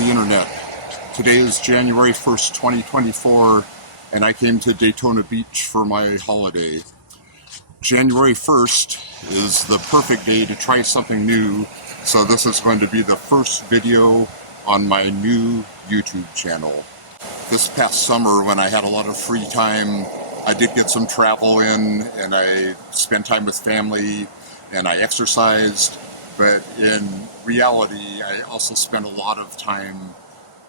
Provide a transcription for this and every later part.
the internet. Today is January 1st, 2024, and I came to Daytona Beach for my holiday. January 1st is the perfect day to try something new, so this is going to be the first video on my new YouTube channel. This past summer, when I had a lot of free time, I did get some travel in, and I spent time with family, and I exercised. But in reality, I also spent a lot of time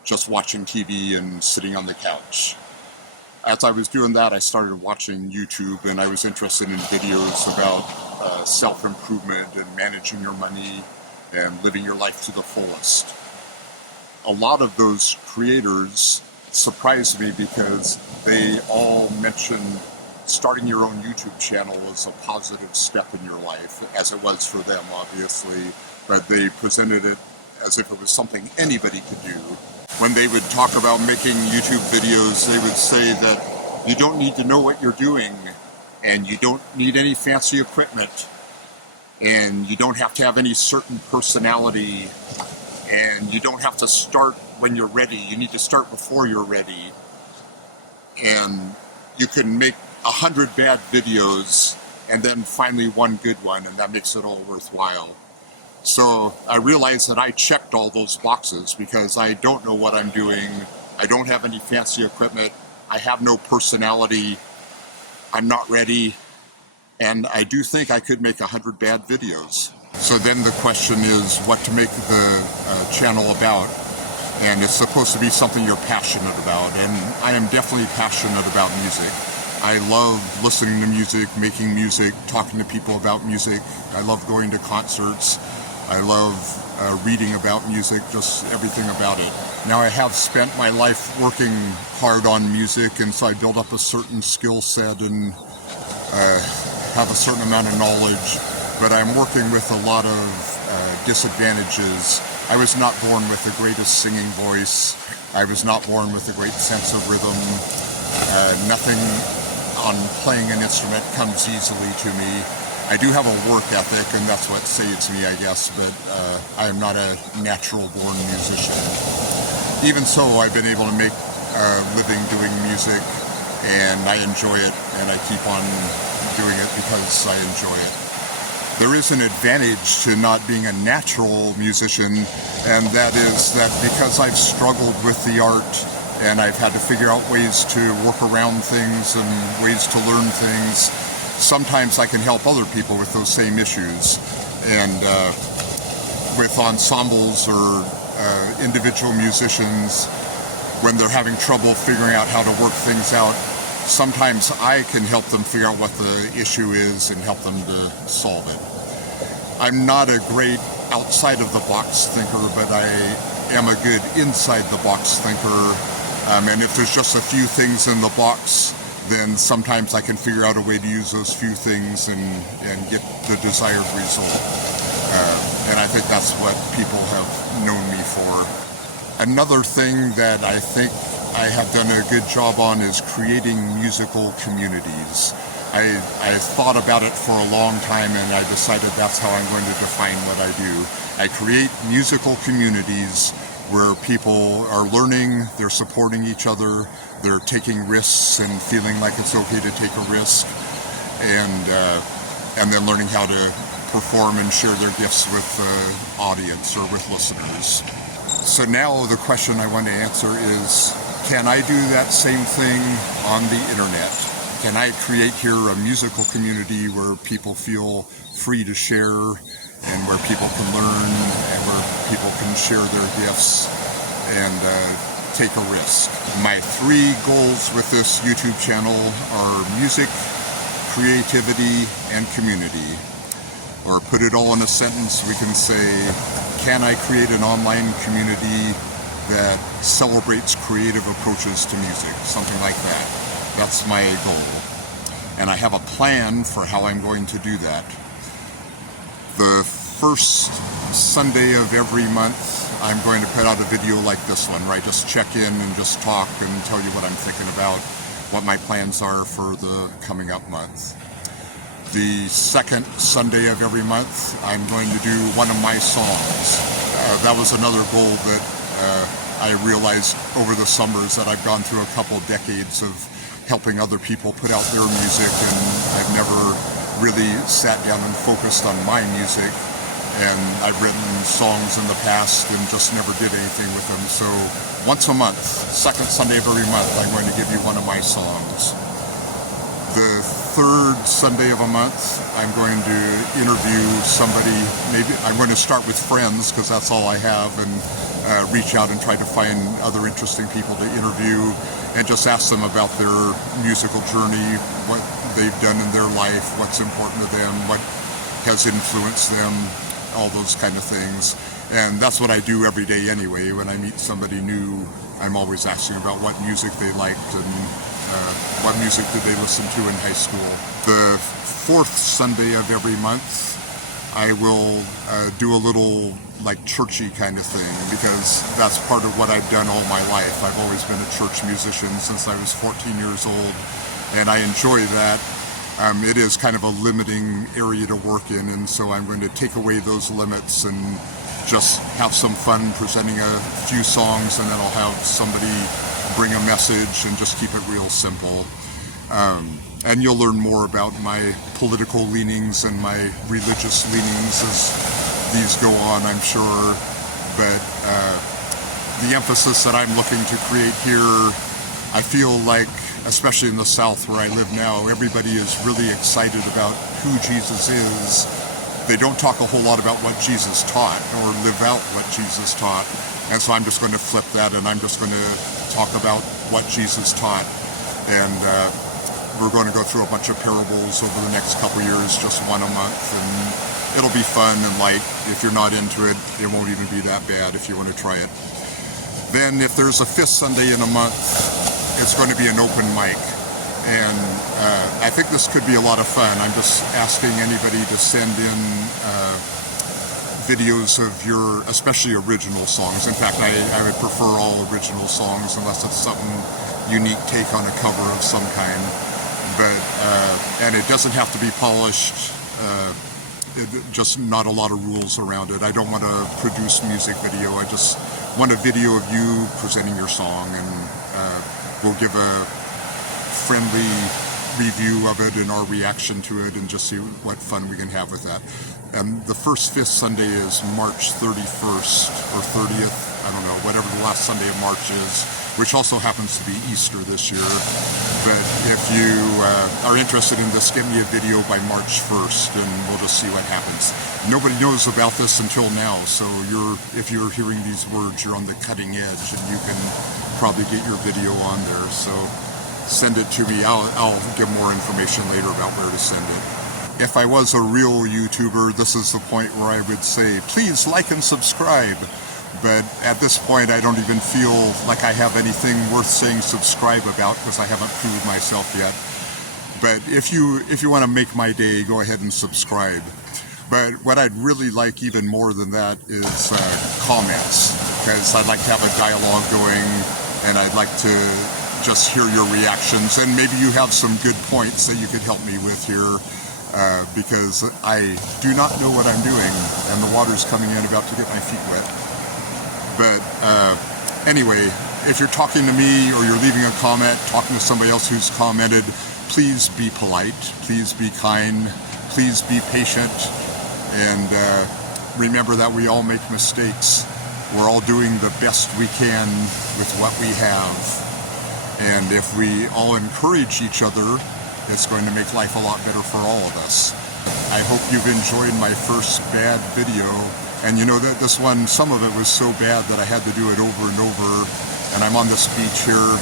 just watching TV and sitting on the couch. As I was doing that, I started watching YouTube, and I was interested in videos about self-improvement and managing your money and living your life to the fullest. A lot of those creators surprised me because they all mentioned starting your own YouTube channel was a positive step in your life, as it was for them, obviously, but they presented it as if it was something anybody could do. When they would talk about making YouTube videos, they would say that you don't need to know what you're doing, and you don't need any fancy equipment, and you don't have to have any certain personality, and you don't have to start when you're ready. You need to start before you're ready. And you can make 100 bad videos and then finally one good one, and that makes it all worthwhile. So I realized that I checked all those boxes because I don't know what I'm doing. I don't have any fancy equipment. I have no personality. I'm not ready. And I do think I could make 100 bad videos. So then the question is what to make the channel about. And it's supposed to be something you're passionate about. And I am definitely passionate about music. I love listening to music, making music, talking to people about music. I love going to concerts. I love reading about music, just everything about it. Now, I have spent my life working hard on music, and so I built up a certain skill set and have a certain amount of knowledge, but I'm working with a lot of disadvantages. I was not born with the greatest singing voice. I was not born with a great sense of rhythm. Nothing on playing an instrument comes easily to me. I do have a work ethic, and that's what saves me, I guess, but I am not a natural-born musician. Even so, I've been able to make a living doing music, and I enjoy it, and I keep on doing it because I enjoy it. There is an advantage to not being a natural musician, and that is that because I've struggled with the art and I've had to figure out ways to work around things and ways to learn things, sometimes I can help other people with those same issues. And with ensembles or individual musicians, when they're having trouble figuring out how to work things out, sometimes I can help them figure out what the issue is and help them to solve it. I'm not a great outside-of-the-box thinker, but I am a good inside-the-box thinker. And if there's just a few things in the box, then sometimes I can figure out a way to use those few things and get the desired result. And I think that's what people have known me for. Another thing that I think I have done a good job on is creating musical communities. I thought about it for a long time, and I decided that's how I'm going to define what I do. I create musical communities where people are learning, they're supporting each other, they're taking risks and feeling like it's okay to take a risk, and then learning how to perform and share their gifts with the audience or with listeners. So now the question I want to answer is, can I do that same thing on the internet? Can I create here a musical community where people feel free to share and where people can learn and where people can share their gifts and take a risk? My 3 goals with this YouTube channel are music, creativity, and community. Or put it all in a sentence, we can say, can I create an online community that celebrates creative approaches to music? Something like that. That's my goal. And I have a plan for how I'm going to do that. The first Sunday of every month, I'm going to put out a video like this one, where I just check in and just talk and tell you what I'm thinking about, what my plans are for the coming up month. The second Sunday of every month, I'm going to do one of my songs. That was another goal that I realized over the summers that I've gone through a couple of decades of helping other people put out their music, and I've never really sat down and focused on my music. And I've written songs in the past and just never did anything with them. So once a month, second Sunday of every month, I'm going to give you one of my songs. The third Sunday of a month, I'm going to interview somebody. Maybe I'm going to start with friends because that's all I have, and reach out and try to find other interesting people to interview and just ask them about their musical journey, what they've done in their life, what's important to them, what has influenced them, all those kind of things. And that's what I do every day anyway. When I meet somebody new, I'm always asking about what music they liked and what music did they listen to in high school. The fourth Sunday of every month, I will do a little like churchy kind of thing, because that's part of what I've done all my life. I've always been a church musician since I was 14 years old, and I enjoy that. It is kind of a limiting area to work in, and so I'm going to take away those limits and just have some fun presenting a few songs, and then I'll have somebody bring a message and just keep it real simple. And you'll learn more about my political leanings and my religious leanings as these go on, I'm sure. But the emphasis that I'm looking to create here, I feel like, especially in the South where I live now, everybody is really excited about who Jesus is. They don't talk a whole lot about what Jesus taught or live out what Jesus taught. And so I'm just going to flip that, and I'm just going to talk about what Jesus taught. And we're going to go through a bunch of parables over the next couple years, just one a month. And it'll be fun and light. If you're not into it, it won't even be that bad if you want to try it. Then if there's a fifth Sunday in a month, it's going to be an open mic. And I think this could be a lot of fun. I'm just asking anybody to send in videos of your, especially original songs. In fact, I would prefer all original songs unless it's something unique take on a cover of some kind. But, and it doesn't have to be polished. Just not a lot of rules around it. I don't want to produce music video. I just want a video of you presenting your song, and we'll give a friendly review of it and our reaction to it, and just see what fun we can have with that. And the fifth Sunday is March 31st or 30th, I don't know, whatever the last Sunday of March is, which also happens to be Easter this year. But if you are interested in this, give me a video by March 1st, and we'll just see what happens. Nobody knows about this until now, so if you're hearing these words, you're on the cutting edge, and you can probably get your video on there. So send it to me. I'll give more information later about where to send it. If I was a real YouTuber, this is the point where I would say, please like and subscribe. But at this point, I don't even feel like I have anything worth saying subscribe about, because I haven't proved myself yet. But if you want to make my day, go ahead and subscribe. But what I'd really like even more than that is comments, because I'd like to have a dialogue going, and I'd like to just hear your reactions. And maybe you have some good points that you could help me with here, because I do not know what I'm doing, and the water's coming in about to get my feet wet. But anyway, if you're talking to me or you're leaving a comment, talking to somebody else who's commented, please be polite, please be kind, please be patient, and remember that we all make mistakes. We're all doing the best we can with what we have. And if we all encourage each other, it's going to make life a lot better for all of us. I hope you've enjoyed my first bad video. And you know that this one, some of it was so bad that I had to do it over and over. And I'm on this beach here,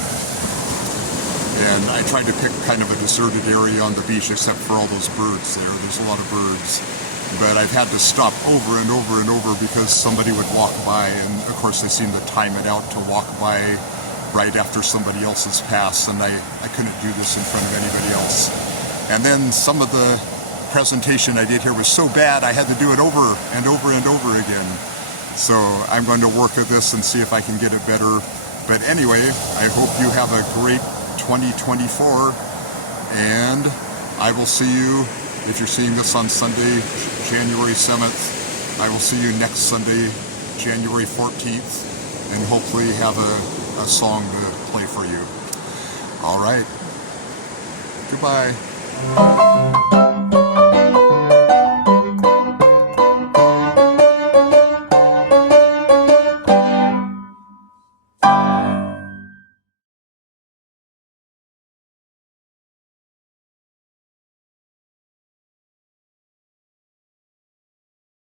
and I tried to pick kind of a deserted area on the beach, except for all those birds there. There's a lot of birds. But I've had to stop over and over and over because somebody would walk by, and of course they seem to time it out to walk by right after somebody else has passed, and I couldn't do this in front of anybody else. And then some of the presentation I did here was so bad I had to do it over and over and over again. So I'm going to work at this and see if I can get it better. But anyway, I hope you have a great 2024, and I will see you, if you're seeing this on Sunday, January 7th, I will see you next Sunday, January 14th. and hopefully have a song to play for you. All right. Goodbye.